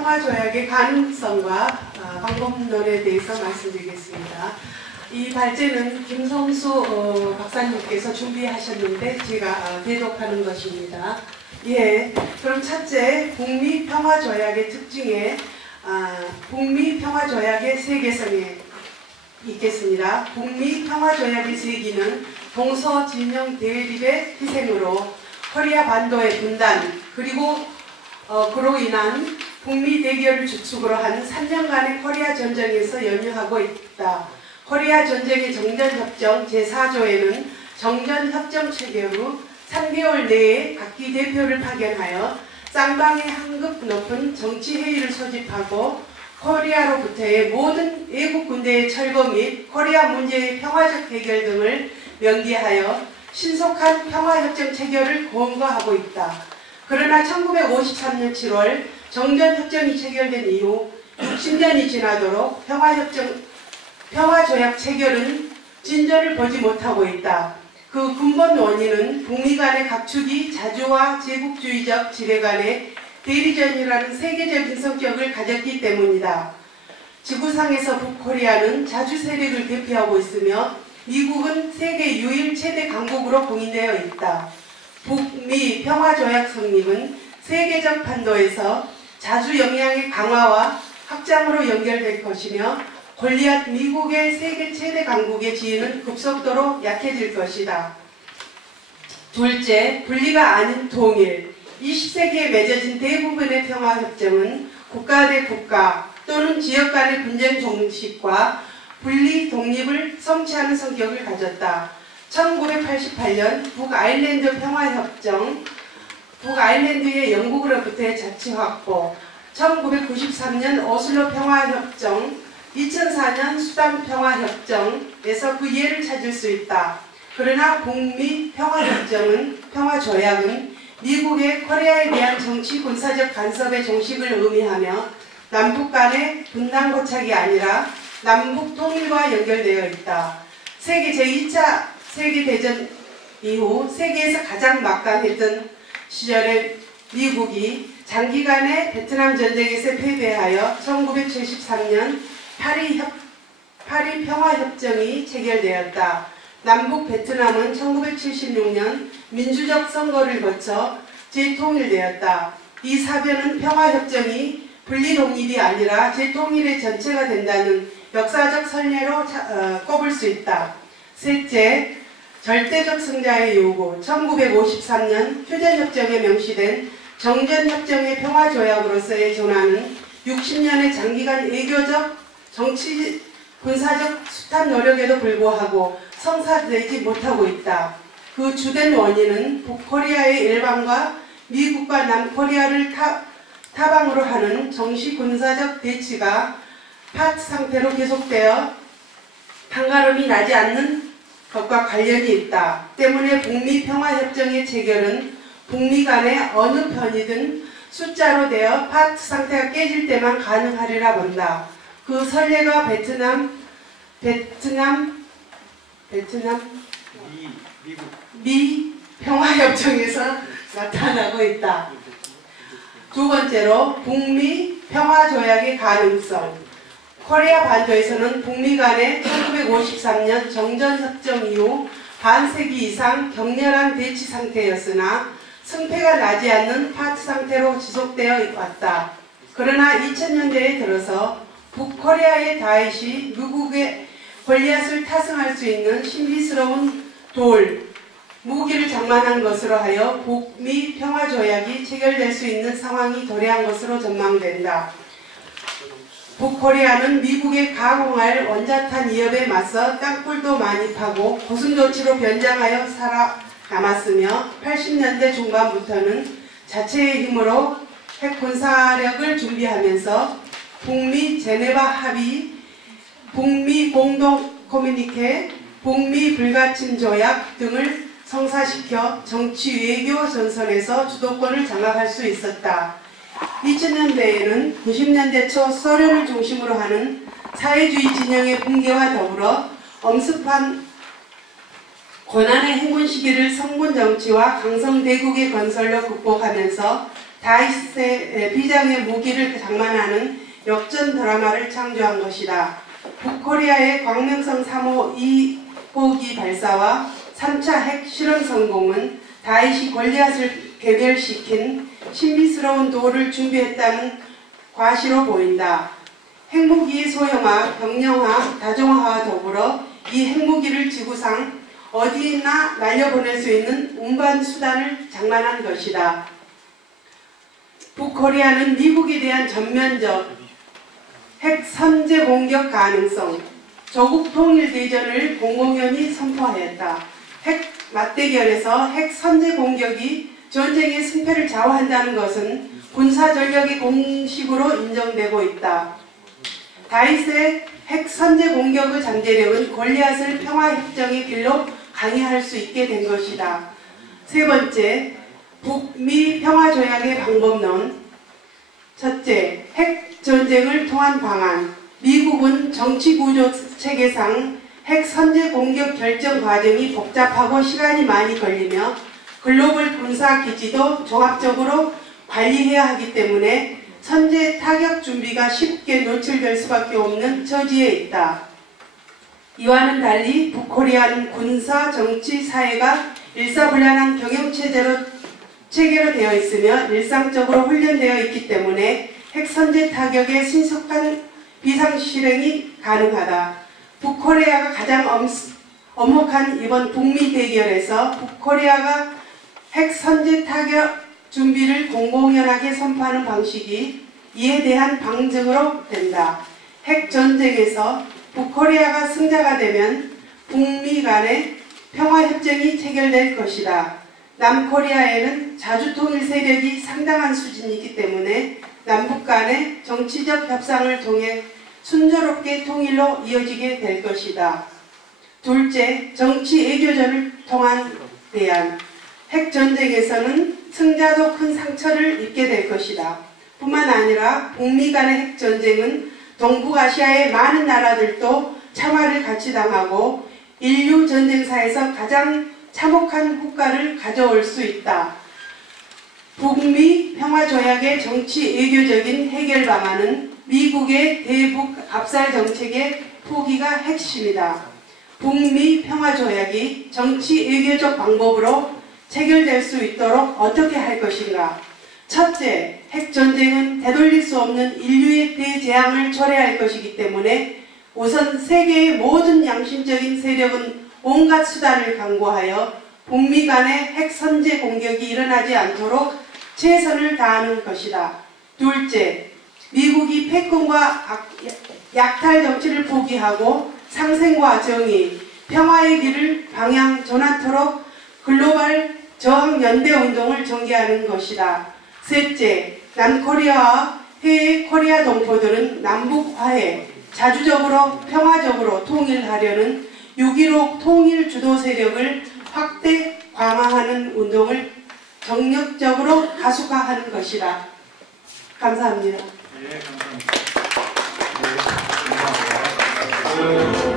평화조약의 가능성과 어, 방법론에 대해서 말씀드리겠습니다. 이 발제는 김성수 어, 박사님께서 준비하셨는데 제가 어, 대독하는 것입니다. 예, 그럼 첫째 북미 평화조약의 특징에 아, 북미 평화조약의 세계성에 있겠습니다. 북미 평화조약의 세기는 동서진영 대립의 희생으로 코리아 반도의 분단 그리고 어, 그로 인한 북미 대결을 주축으로 한 3년간의 코리아 전쟁에서 연유하고 있다. 코리아 전쟁의 정전협정 제4조에는 정전협정 체결 후 3개월 내에 각기 대표를 파견하여 쌍방의 한급 높은 정치회의를 소집하고 코리아로부터의 모든 외국 군대의 철거 및 코리아 문제의 평화적 해결 등을 명기하여 신속한 평화협정 체결을 권고하고 있다. 그러나 1953년 7월 정전협정이 체결된 이후 60년이 지나도록 평화협정, 평화조약 체결은 진전을 보지 못하고 있다. 그 근본 원인은 북미 간의 각축이 자주와 제국주의적 지배 간의 대리전이라는 세계적인 성격을 가졌기 때문이다. 지구상에서 북코리아는 자주 세력을 대표하고 있으며 미국은 세계 유일 최대 강국으로 공인되어 있다. 북미 평화조약 성립은 세계적 판도에서 자주 영향의 강화와 확장으로 연결될 것이며 골리앗 미국의 세계 최대 강국의 지위는 급속도로 약해질 것이다. 둘째, 분리가 아닌 통일. 20세기에 맺어진 대부분의 평화협정은 국가 대 국가 또는 지역 간의 분쟁 종식과 분리 독립을 성취하는 성격을 가졌다. 1988년 북아일랜드 평화협정, 북아일랜드의 영국으로부터의 자치 확보, 1993년 오슬로 평화협정, 2004년 수단 평화협정에서 그 예를 찾을 수 있다. 그러나 북미 평화협정은 평화조약은 미국의 코리아에 대한 정치 군사적 간섭의 종식을 의미하며 남북 간의 분단 고착이 아니라 남북 통일과 연결되어 있다. 세계 제2차 세계대전 이후 세계에서 가장 막강했던 시절에 미국이 장기간의 베트남 전쟁에서 패배하여 1973년 파리, 협, 파리 평화협정이 체결되었다. 남북 베트남은 1976년 민주적 선거를 거쳐 재통일되었다. 이 사변은 평화협정이 분리독립이 아니라 재통일의 전체가 된다는 역사적 선례로 차, 어, 꼽을 수 있다. 셋째, 절대적 승자의 요구 1953년 휴전협정에 명시된 정전협정의 평화조약으로서의 전환은 60년의 장기간 외교적, 정치, 군사적 숱한 노력에도 불구하고 성사되지 못하고 있다. 그 주된 원인은 북코리아의 일방과 미국과 남코리아를 타, 타방으로 하는 정시 군사적 대치가 팟 상태로 계속되어 한가름이 나지 않는 것과 관련이 있다. 때문에 북미 평화협정의 체결은 북미 간의 어느 편이든 숫자로 되어 팟 상태가 깨질 때만 가능하리라 본다. 그 선례가 베트남, 베트남, 베트남, 미, 미국 미 평화협정에서 나타나고 있다. 두 번째로 북미 평화조약의 가능성. 코리아 반도에서는 북미 간의 1953년 정전협정 이후 반세기 이상 격렬한 대치 상태였으나 승패가 나지 않는 파트 상태로 지속되어 왔다. 그러나 2000년대에 들어서 북코리아의 다윗이 미국의 골리앗을 타승할 수 있는 신비스러운 돌, 무기를 장만한 것으로 하여 북미 평화조약이 체결될 수 있는 상황이 도래한 것으로 전망된다. 북코리아는 미국의 가공할 원자탄 위협에 맞서 땅굴도 많이 파고 고순조치로 변장하여 살아남았으며 80년대 중반부터는 자체의 힘으로 핵 군사력을 준비하면서 북미 제네바 합의, 북미 공동 커뮤니케, 북미 불가침 조약 등을 성사시켜 정치 외교 전선에서 주도권을 장악할 수 있었다. 2000년대에는 90년대 초 소련을 중심으로 하는 사회주의 진영의 붕괴와 더불어 엄습한 고난의 행군 시기를 성군 정치와 강성 대국의 건설로 극복하면서 다이스의 비장의 무기를 장만하는 역전 드라마를 창조한 것이다. 북코리아의 광명성 3호 2호기 발사와 3차 핵 실험 성공은 다이시 골리앗을 개별시킨 신비스러운 도를 준비했다는 과시로 보인다. 핵무기 소형화, 경량화, 다종화와 더불어 이 핵무기를 지구상 어디나 날려보낼 수 있는 운반 수단을 장만한 것이다. 북코리아는 미국에 대한 전면적 핵 선제 공격 가능성, 조국 통일 대전을 공공연히 선포하였다. 핵 맞대결에서 핵 선제 공격이 전쟁의 승패를 좌우한다는 것은 군사 전력의 공식으로 인정되고 있다. 다이스의 핵 선제 공격의 잠재력은 골리앗을 평화협정의 길로 강행할 수 있게 된 것이다. 세 번째, 북미 평화조약의 방법론. 첫째, 핵 전쟁을 통한 방안. 미국은 정치구조 체계상 핵 선제 공격 결정 과정이 복잡하고 시간이 많이 걸리며 글로벌 군사 기지도 종합적으로 관리해야 하기 때문에 선제 타격 준비가 쉽게 노출될 수밖에 없는 처지에 있다. 이와는 달리 북코리아는 군사, 정치, 사회가 일사불란한 경영체제로 체계로 되어 있으며 일상적으로 훈련되어 있기 때문에 핵선제 타격의 신속한 비상실행이 가능하다. 북코리아가 가장 엄, 엄혹한 이번 북미 대결에서 북코리아가 핵 선제 타격 준비를 공공연하게 선포하는 방식이 이에 대한 방증으로 된다. 핵 전쟁에서 북코리아가 승자가 되면 북미 간의 평화협정이 체결될 것이다. 남코리아에는 자주통일 세력이 상당한 수준이기 때문에 남북 간의 정치적 협상을 통해 순조롭게 통일로 이어지게 될 것이다. 둘째, 정치 외교전을 통한 대안. 핵전쟁에서는 승자도 큰 상처를 입게 될 것이다. 뿐만 아니라 북미 간의 핵전쟁은 동북아시아의 많은 나라들도 참화를 같이 당하고 인류 전쟁사에서 가장 참혹한 후과를 가져올 수 있다. 북미 평화조약의 정치 외교적인 해결 방안은 미국의 대북 압살 정책의 포기가 핵심이다. 북미 평화조약이 정치 외교적 방법으로 체결될 수 있도록 어떻게 할 것인가? 첫째, 핵전쟁은 되돌릴 수 없는 인류의 대재앙을 초래할 것이기 때문에 우선 세계의 모든 양심적인 세력은 온갖 수단을 강구하여 북미 간의 핵 선제 공격이 일어나지 않도록 최선을 다하는 것이다. 둘째, 미국이 패권과 약탈 정치를 포기하고 상생과 정의, 평화의 길을 방향 전환토록 글로벌 저항 연대 운동을 전개하는 것이다. 셋째, 남코리아와 해외 코리아 동포들은 남북 화해, 자주적으로 평화적으로 통일하려는 6.15 통일 주도 세력을 확대 강화하는 운동을 정력적으로 가속화하는 것이다. 감사합니다. 네, 감사합니다. 네,